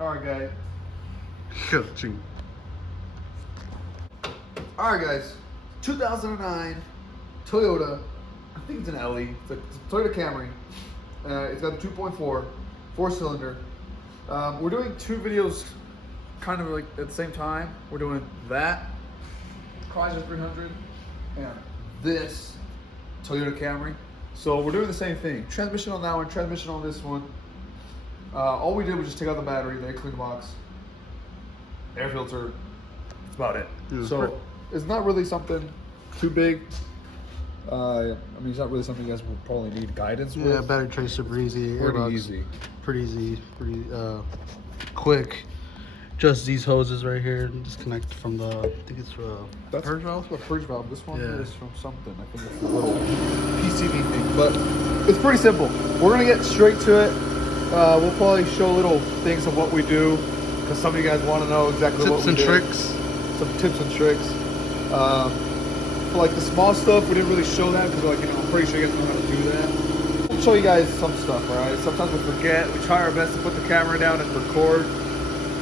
Alright, guys. Coaching. Alright, guys. 2009 Toyota. I think it's an LE. It's a Toyota Camry. It's got a 2.4 4-cylinder. We're doing two videos kind of like at the same time. We're doing that Chrysler 300 and this Toyota Camry. So we're doing the same thing. Transmission on that one, transmission on this one. All we did was just take out the battery, the clean box, air filter. That's about it. So it's not really something too big. I mean, it's not really something you guys will probably need guidance with. Yeah, battery trace super easy. Pretty easy. Pretty easy. Pretty quick. Just these hoses right here. Disconnect from the. I think it's That's purge valve. That's a purge valve. This one Yeah. is from something. I think it's a little PCV thing, but it's pretty simple. We're gonna get straight to it. We'll probably show little things of what we do because some of you guys want to know exactly what we do. Tips and tricks. Some tips and tricks. For like the small stuff, we didn't really show that because I'm pretty sure you guys know how to do that. We'll show you guys some stuff, all right? Sometimes we forget. We try our best to put the camera down and record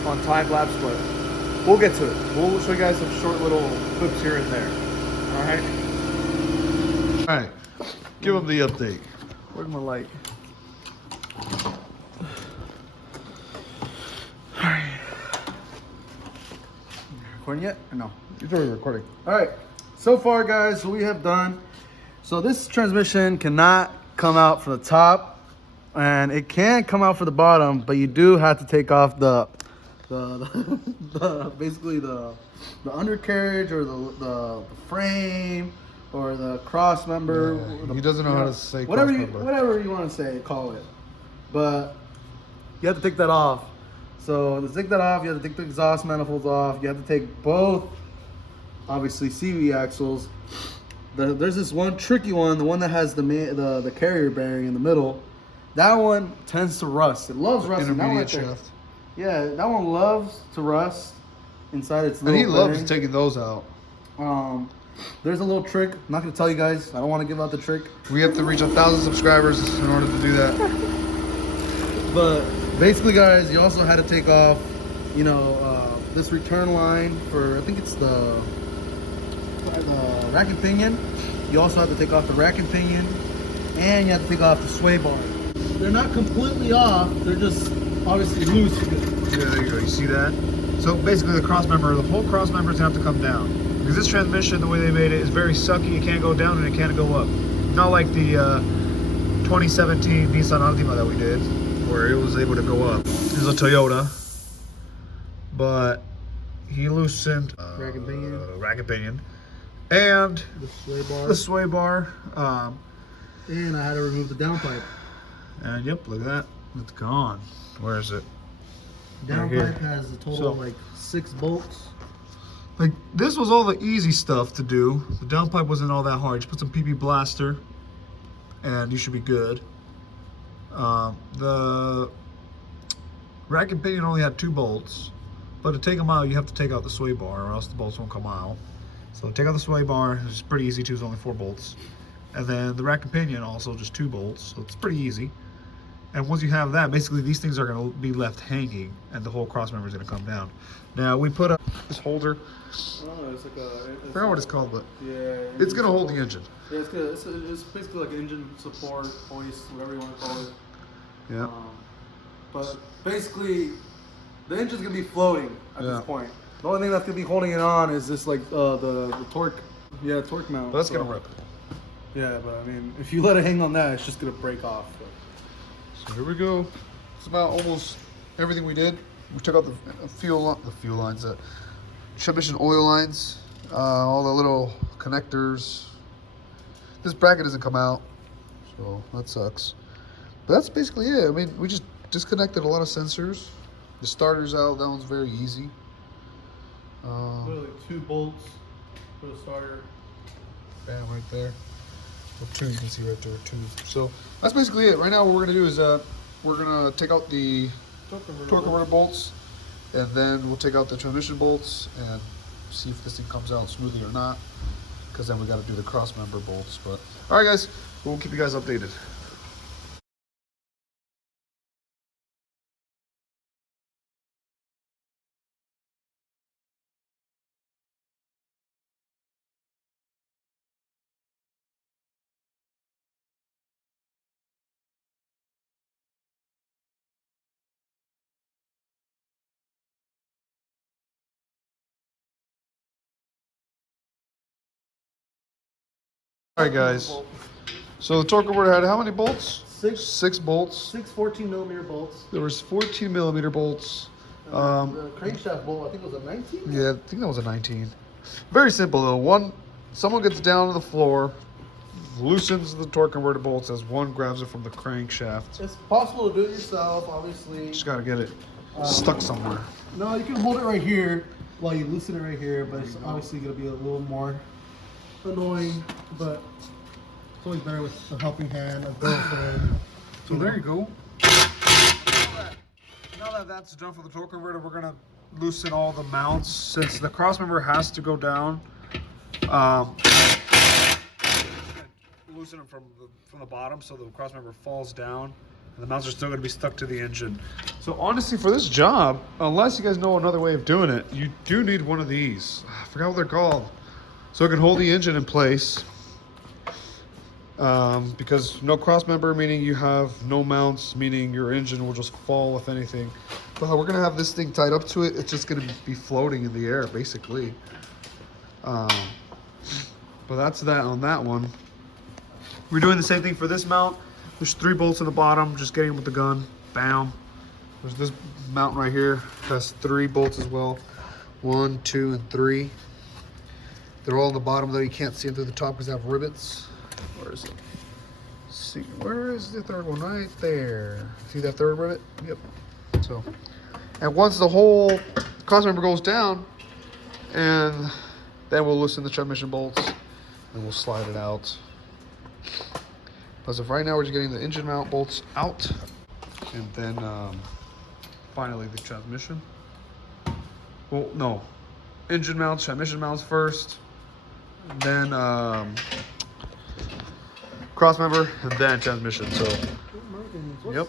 on time lapse, but we'll get to it. We'll show you guys some short little clips here and there. All right. All right. Give them the update. Where's my light? All right. Recording yet? Or no? It's already recording. All right. So far, guys, what we have done. So this transmission cannot come out from the top, and it can come out from the bottom, but you do have to take off basically the undercarriage or the frame or the cross member. Yeah, he doesn't know how to say whatever cross you want to say, call it. But you have to take that off. So to take that off, you have to take the exhaust manifolds off. You have to take both, obviously, CV axles. There's this one tricky one, the one that has the carrier bearing in the middle. That one tends to rust. It loves rusting. Intermediate shaft. Yeah, that one loves to rust inside its little And he loves bearing. taking those out. There's a little trick. I'm not going to tell you guys. I don't want to give out the trick. We have to reach 1,000 subscribers in order to do that. But basically, guys, you also had to take off, this return line for, I think it's the rack and pinion. You also have to take off the rack and pinion, and you have to take off the sway bar. They're not completely off. They're just obviously loose. Yeah, there you go. You see that? So basically, the whole cross member is going to have to come down. Because this transmission, the way they made it, is very sucky. It can't go down and it can't go up. Not like the 2017 Nissan Altima that we did, where it was able to go up. This is a Toyota, but he loosened Rack and pinion, and the sway bar. And I had to remove the downpipe. And yep, look at that. It's gone. Where is it? Downpipe has a total of like 6 bolts. Like, this was all the easy stuff to do. The downpipe wasn't all that hard. Just put some PP blaster, and you should be good. The rack and pinion only had 2 bolts, but to take them out, you have to take out the sway bar, or else the bolts won't come out. So take out the sway bar. It's pretty easy too. It's only 4 bolts. And then the rack and pinion also just 2 bolts, so it's pretty easy. And once you have that, basically these things are going to be left hanging, and the whole cross member is going to come down. Now we put up this holder. Oh, it's like I forgot what it's called, but yeah, it's going to hold the engine. Yeah, it's good. It's basically like engine support, hoist, whatever you want to call it. Yeah. But basically, the engine's gonna be floating at this point. The only thing that's gonna be holding it on is this the torque. Yeah, torque mount. But that's going to rip. Yeah, but I mean, if you let it hang on that, it's just gonna break off. So here we go. It's about almost everything we did. We took out the fuel lines, the transmission oil lines, all the little connectors. This bracket doesn't come out, so that sucks. But that's basically it. I mean, we just disconnected a lot of sensors. The starter's out. That one's very easy. Literally 2 bolts for the starter. Bam, right there. Well, 2, you can see right there, 2. So that's basically it. Right now what we're going to do is we're going to take out the torque converter bolts, and then we'll take out the transmission bolts and see if this thing comes out smoothly or not, because then we got to do the cross member bolts. But all right, guys, we'll keep you guys updated. All right, guys. So the torque converter had how many bolts? Six bolts. 6 14mm bolts. There was 14mm bolts. The crankshaft bolt, I think it was a 19? Yeah, I think that was a 19. Very simple though. Someone gets down to the floor, loosens the torque converter bolts as one grabs it from the crankshaft. It's possible to do it yourself, obviously. Just gotta get it stuck somewhere. No, you can hold it right here while you loosen it right here, but it's obviously gonna be a little more annoying, but it's always better with a helping hand, a girlfriend. So there you go. Now that that's done for the torque converter, we're gonna loosen all the mounts. Since the crossmember has to go down, loosen them from the bottom so the crossmember falls down, and the mounts are still gonna be stuck to the engine. So honestly, for this job, unless you guys know another way of doing it, you do need one of these. I forgot what they're called. So it can hold the engine in place. Because no crossmember, meaning you have no mounts, meaning your engine will just fall if anything. But we're gonna have this thing tied up to it. It's just gonna be floating in the air, basically. But that's that on that one. We're doing the same thing for this mount. There's 3 bolts in the bottom, just getting them with the gun. Bam. There's this mount right here, has 3 bolts as well. 1, 2, and 3. They're all on the bottom though. You can't see them through the top because they have rivets. Where is it? See, where is the third one? Right there. See that third rivet? Yep. So, and once the whole crossmember goes down, and then we'll loosen the transmission bolts and we'll slide it out. As of right now, we're just getting the engine mount bolts out, and then finally the transmission. Well, no, engine mounts, transmission mounts first, and then crossmember, and then transmission. So, yep.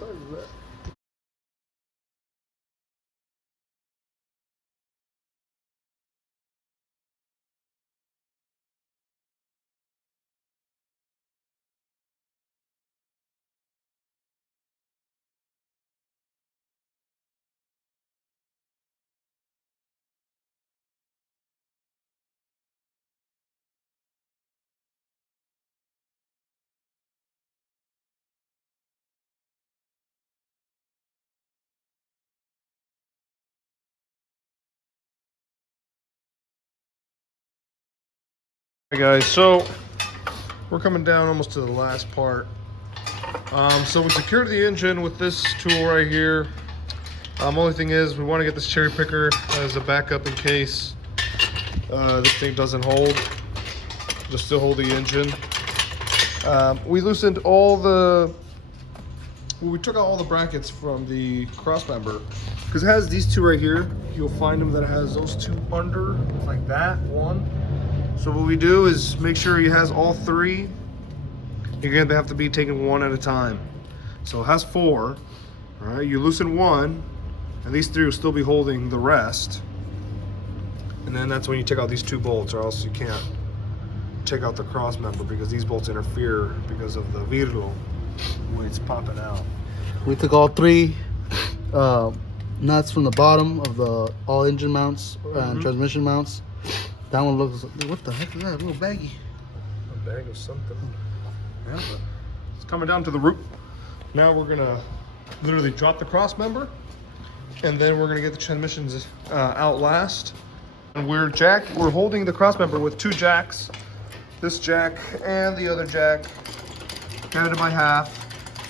Hey guys, so we're coming down almost to the last part. So we secured the engine with this tool right here. Only thing is we want to get this cherry picker as a backup in case this thing doesn't hold. Just still hold the engine. We loosened all the, we took out all the brackets from the crossmember because it has these 2 right here. You'll find them that it has those 2 under, like that one. So what we do is make sure it has all 3. You're gonna have to be taking one at a time. So it has 4, all right? You loosen one, and these 3 will still be holding the rest. And then that's when you take out these 2 bolts, or else you can't take out the cross member because these bolts interfere because of the virlo when it's popping out. We took all 3 nuts from the bottom of the all engine mounts and transmission mounts. That one looks, what the heck is that? A little baggy. A bag of something. Yeah, but it's coming down to the root. Now we're gonna literally drop the cross member, and then we're gonna get the transmissions out last. And we're holding the cross member with 2 jacks. This jack and the other jack. Cut it by half.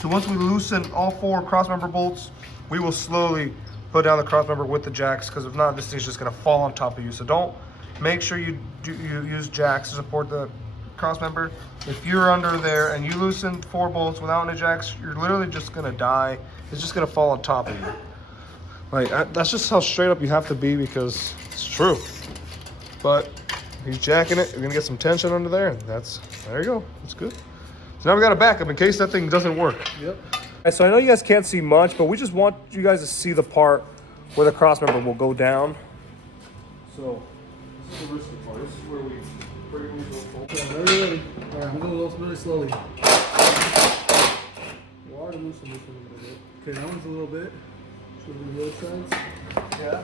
So once we loosen all 4 cross member bolts, we will slowly put down the cross member with the jacks, because if not, this thing's just gonna fall on top of you. So don't. Make sure you use jacks to support the cross member. If you're under there and you loosen 4 bolts without any jacks, you're literally just gonna die. It's just gonna fall on top of you. Like, that's just how straight up you have to be, because it's true. But he's jacking it. You're gonna get some tension under there, and there you go. It's good. So now we got a backup in case that thing doesn't work. Yep. So I know you guys can't see much, but we just want you guys to see the part where the cross member will go down. So this is the risky part. This is where we bring these little bolts. Yeah, very ready. All right, I'm gonna go really slowly. You are to loosen this one a little bit. Okay, that one's a little bit. Should we do the other sides? Yeah.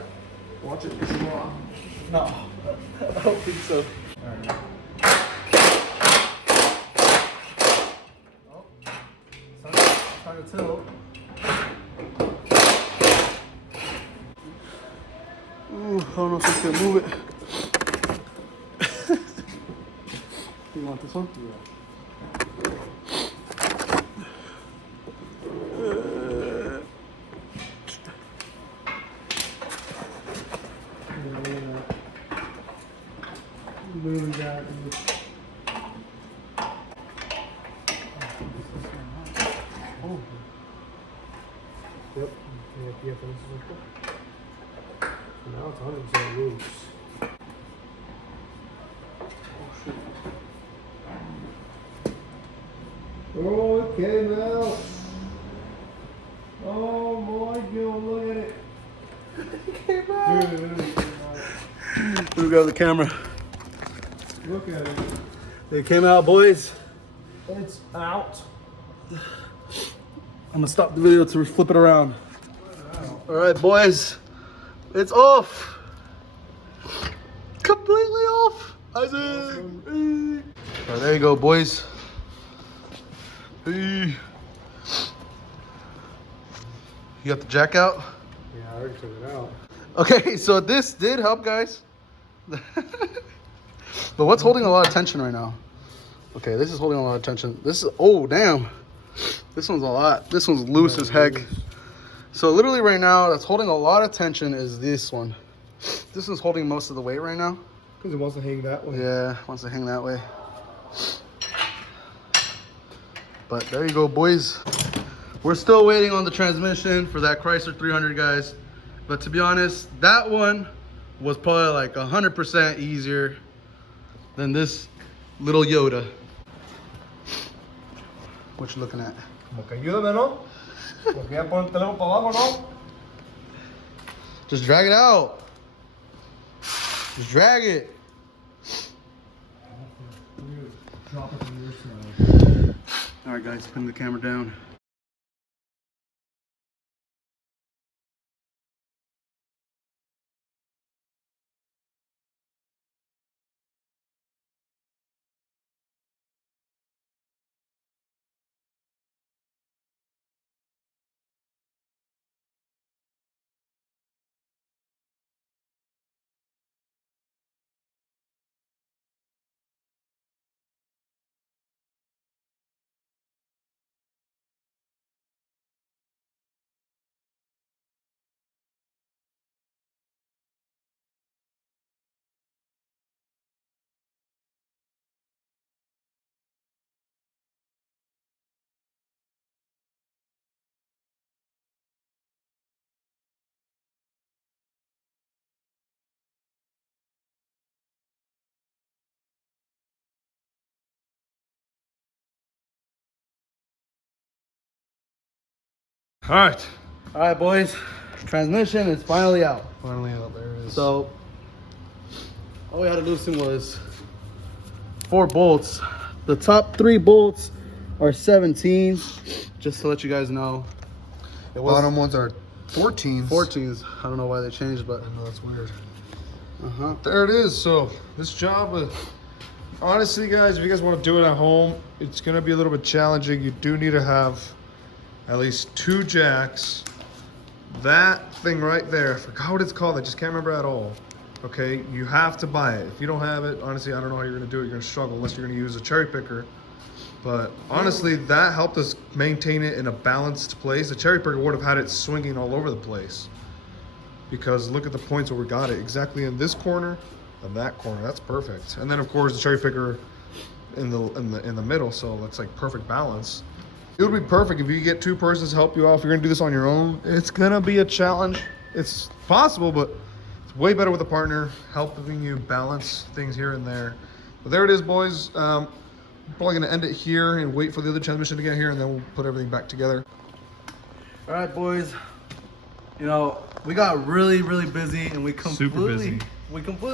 Watch it. It's wrong. No, I don't think so. All right. trying to tilt. Ooh, I don't know if it's gonna move it. You want this one? Yeah. Literally got it. Oh. Yep. Yeah, this is okay. So now it's 100% loose. Oh shit. Oh, it came out. Oh my god, look at it. It came out. Dude, it really came out. Let me grab the camera. Look at it. It came out, boys. It's out. I'm gonna stop the video to flip it around. All right, boys. It's off. Completely off. Isaac. All right, there you go, boys. Hey. You got the jack out? Yeah, I already took it out. Okay, so this did help, guys. But what's holding a lot of tension right now? Okay, this is holding a lot of tension. This is, oh, damn. This one's a lot. This one's loose as heck. So literally right now, that's holding a lot of tension is this one. This one's holding most of the weight right now. Because it wants to hang that way. Yeah, wants to hang that way. But there you go, boys. We're still waiting on the transmission for that Chrysler 300, guys. But to be honest, that one was probably like 100% easier than this little Yoda. What you looking at? Como que ayúdame, ¿no? Porque ya pon el teléfono para abajo, ¿no? Just drag it out. Just drag it. Drop it from your side. All right, guys, putting the camera down. All right. All right, boys. Transmission is finally out. Finally out. There it is. So all we had to loosen was 4 bolts. The top 3 bolts are 17s, just to let you guys know. The bottom ones are 14s. 14s. I don't know why they changed, but I know that's weird. There There it is. So this job, honestly, guys, if you guys want to do it at home, it's gonna be a little bit challenging. You do need to have at least 2 jacks. That thing right there, I forgot what it's called. I just can't remember at all. Okay, you have to buy it. If you don't have it, honestly, I don't know how you're gonna do it. You're gonna struggle unless you're gonna use a cherry picker. But honestly, that helped us maintain it in a balanced place. The cherry picker would have had it swinging all over the place. Because look at the points where we got it. Exactly in this corner and that corner. That's perfect. And then of course the cherry picker in the middle, so that's like perfect balance. It would be perfect if you get 2 persons to help you out. If you're gonna do this on your own, it's gonna be a challenge. It's possible, but it's way better with a partner helping you balance things here and there. But there it is, boys. I'm probably gonna end it here and wait for the other transmission to get here, and then we'll put everything back together. All right, boys. You know, we got really busy, and we completely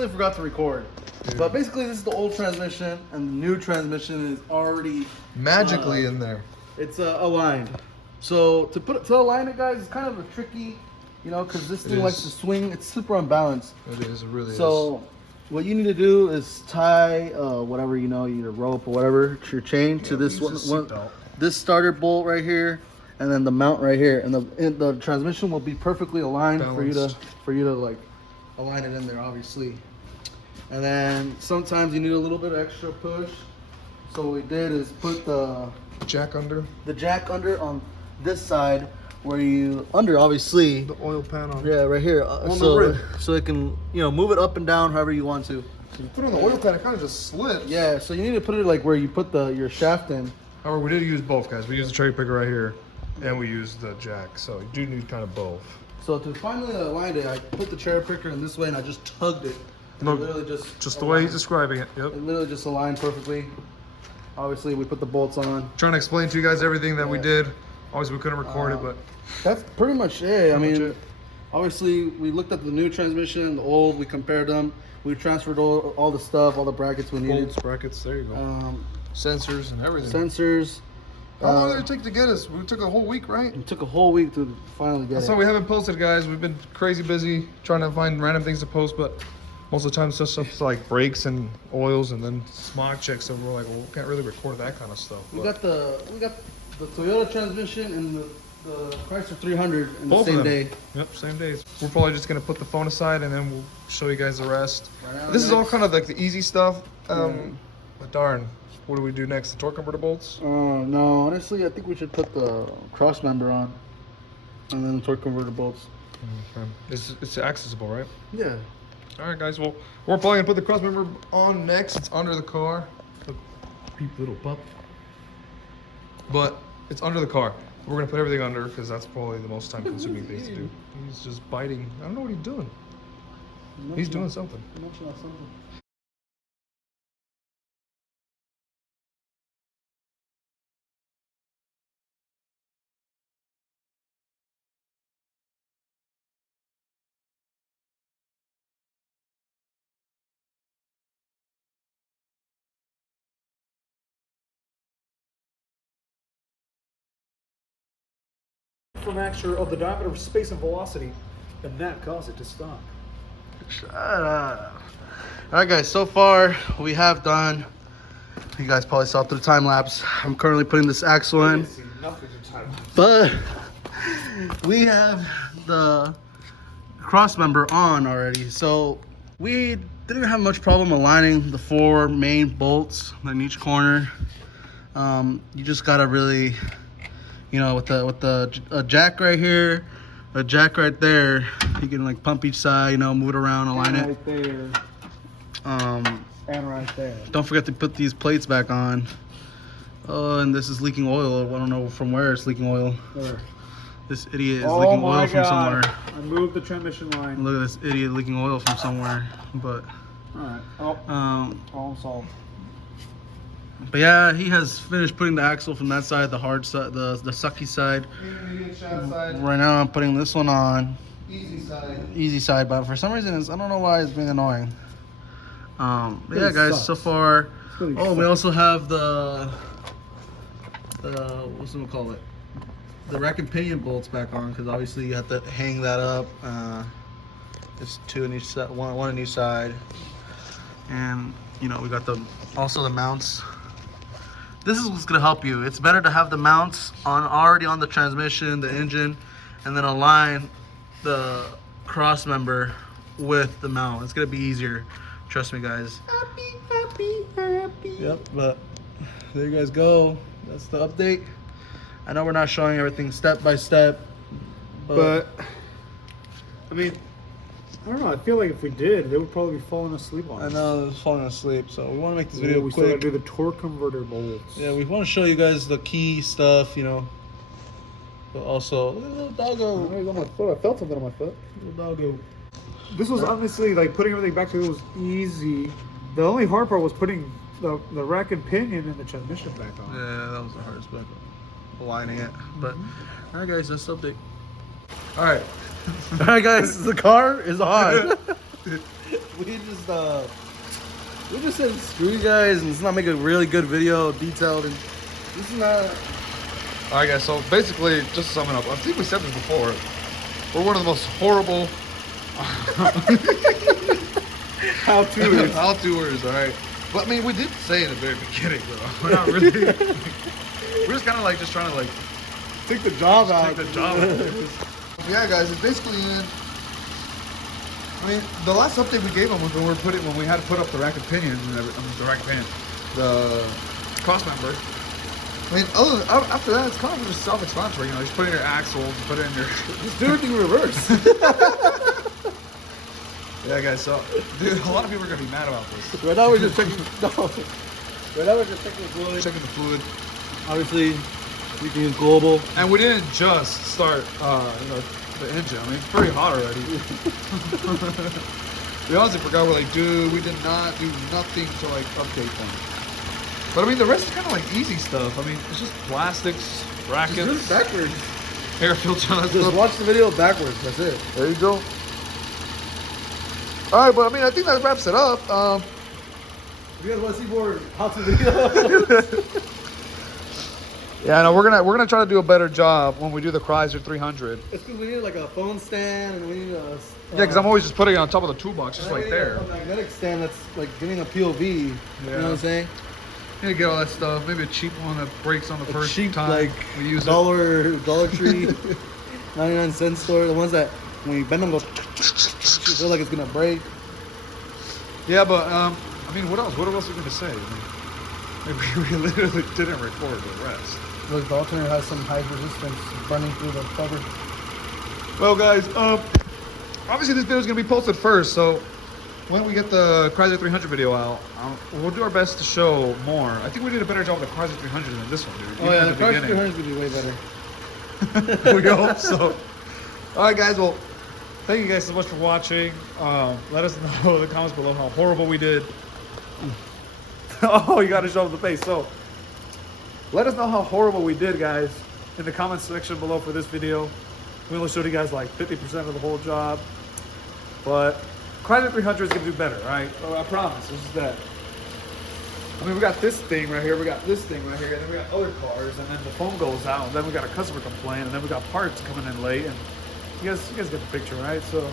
forgot to record. Yeah. But basically, this is the old transmission, and the new transmission is already Magically in there. It's aligned. So to align it, guys, it's kind of a tricky, you know, because this thing likes to swing. It's super unbalanced. It is. It really is. So what you need to do is tie whatever, you know, either rope or whatever, your chain to this one, this starter bolt right here, and then the mount right here, and the transmission will be perfectly aligned Balanced. for you to like align it in there, obviously. And then sometimes you need a little bit of extra push. So what we did is put the Jack under. jack under on this side, where you obviously The oil pan on. yeah, right here, On the so rim. so it can move it up and down however you want to. So you put it on the oil pan, it kind of just slips. Yeah, so you need to put it like where you put your shaft in. However, we did use both, guys. We used the cherry picker right here, and we used the jack. So you do need kind of both. So to finally align it, I put the cherry picker in this way and I just tugged it. And No, it literally just the way he's describing it. Yep. It literally just aligned perfectly. Obviously, we put the bolts on. Trying to explain to you guys everything that we Yeah. did. Obviously, we couldn't record it, but That's pretty much it. I Pretty much mean, it. obviously, we looked at the new transmission, the old, we compared them. We transferred all the stuff, all the brackets we needed. bolts, brackets, there you go. Sensors and everything. Sensors. How long did it take to get us? We took a whole week, right? It took a whole week to finally get That's it. why we haven't posted, guys. We've been crazy busy trying to find random things to post, but most of the time it's just stuff like brakes and oils and then smog checks. So we're like, well, we can't really record that kind of stuff. We but- got the Toyota transmission and the Chrysler 300 in the Both of same them. day. Yep, same days. We're probably just gonna put the phone aside and then we'll show you guys the rest. Right now, This is all next- kind of like the easy stuff. But darn, what do we do next? The torque converter bolts? No, honestly, I think we should put the cross member on, and then the torque converter bolts. Okay. It's accessible, right? Yeah. All right, guys. Well, we're probably gonna put the cross member on next. It's under the car. Look, peep little pup. But it's under the car. We're gonna put everything under because that's probably the most time-consuming thing to do. He's just biting. I don't know what he's doing. He's doing something. Fracture of the diameter of space and velocity, and that caused it to stop. Shut up. All right, guys. So far, we have done. You guys probably saw through the time lapse. I'm currently putting this axle in, but we have the cross member on already. So we didn't have much problem aligning the 4 main bolts in each corner. You just gotta really, with a jack right here, a jack right there, you can like pump each side, move it around, align it. Right there, and right there. Don't forget to put these plates back on. Oh, and this is leaking oil. I don't know from where it's leaking oil. There. This idiot is Oh leaking my oil from God. somewhere. I moved the transmission line. Look at this idiot leaking oil from somewhere. But Alright. Oh, problem solved. but yeah, he has finished putting the axle from that side, the hard side, the sucky side. Right now I'm putting this one on. Easy side, but for some reason I don't know why it's being annoying. But yeah, Really guys, sucks. so far. Really Oh, we sucks. also have the what's it call it? The rack and pinion bolts back on, because obviously you have to hang that up. There's 2 on each side, one on each side, and we got also the mounts. This is what's gonna help you. It's better to have the mounts already on the transmission, the engine, and then align the cross member with the mount. It's gonna be easier. Trust me, guys. Yep, but there you guys go. That's the update. I know we're not showing everything step by step, But I mean, I don't know. I feel like if we did, they would probably be falling asleep on I us. know it's falling asleep, so we want to make this Yeah, video we still quick. gotta do the torque converter bolts. Yeah, we want to show you guys the key stuff, But also, look at the little doggo. Oh, he's on my foot. I felt something on my foot. Little doggo. This was honestly like putting everything back to it was easy. The only hard part was putting the rack and pinion and the transmission back on. Yeah, that was the hardest part. Aligning it. But, alright, guys, that's the update. All right. Alright, guys, the car is on. we just said screw you guys and let's not make a really good video, detailed, and this is not. All right, guys. So basically, just to sum it up, I think we said this before. We're one of the most horrible How-to. how-toers. All right. But I mean, we did say in the very beginning, though. We're not really. We're just kind of like just trying to like Take the job out. Take the job. Yeah, guys, it's basically in. I mean, the last update we gave them was when we had to put up the rack of pinions and the cross member. I mean, after that, it's kind of just self-explanatory. You know, just put in your axles, put it in your. Just do everything in reverse. Yeah, guys. So, dude, a lot of people are gonna be mad about this. Right now we're just checking. Right now we're just checking the fluid. Checking the fluid. Obviously, we can use global. And we didn't just start, the engine. I mean, it's pretty hot already. We honestly forgot. We're like, dude, we did not do nothing to like update them. But I mean, the rest is kind of like easy stuff. I mean, It's just plastics, brackets, Just do it backwards. air filter. Just watch the video backwards. That's it. there you go. All right, but I mean, I think that wraps it up. If you guys want to see more how-to videos, Yeah, no, we're gonna try to do a better job when we do the Chrysler 300. It's because we need like a phone stand and we need a. Yeah, because I'm always just putting it on top of the toolbox, just like there. A magnetic stand that's like giving a POV. You know what I'm saying? You need to get all that stuff. Maybe a cheap one that breaks on the A first cheap time like we use it. Dollar Tree, 99-cent store. The ones that when you bend them goes, you feel like it's gonna break. Yeah, but I mean, what else? What else are we gonna say? I mean, maybe we literally didn't record the rest. Look, the alternator has some high resistance running through the cover. Well, guys, obviously this video is gonna be posted first, so when we get the Chrysler 300 video out, we'll do our best to show more. I think we did a better job with the Chrysler 300 than this one, dude. Oh even yeah, at the Chrysler beginning. 300 is gonna be way better. We hope so. All right, guys. Well, Thank you guys so much for watching. Let us know in the comments below how horrible we did. oh, you got to show them the face. So, let us know how horrible we did, guys, in the comments section below for this video. We only showed you guys like 50% of the whole job, but Chrysler 300 is gonna do better, all right? Oh, I promise. It's just that. I mean, we got this thing right here, we got this thing right here, and then we got other cars, and then the phone goes out, and then we got a customer complaint, and then we got parts coming in late, and you guys get the picture, right? So,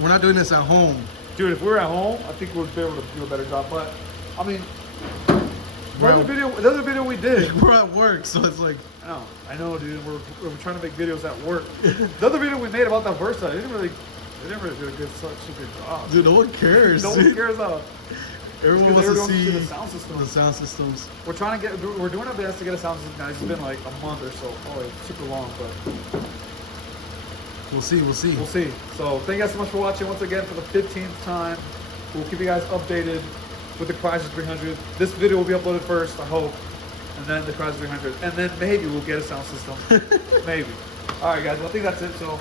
We're not doing this at home. dude, if we were at home, I think we'd be able to do a better job. But I mean, the other video we did. We're at work, so it's like. I know, dude. We're trying to make videos at work. The other video we made about that Versa, they didn't really do such a good job. Dude, no one cares. No one cares about. Everyone Because wants to see the sound system. the sound systems. We're doing our best to get a sound system, guys. It's been like a month or so. Probably super long, but We'll see. we'll see. So thank you guys so much for watching once again for the 15th time. We'll keep you guys updated with the Chrysler 300. This video will be uploaded first, I hope, and then the Chrysler 300, and then maybe we'll get a sound system. Maybe. All right, guys. Well, I think that's it. So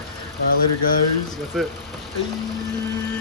Later, guys. that's it. Hey.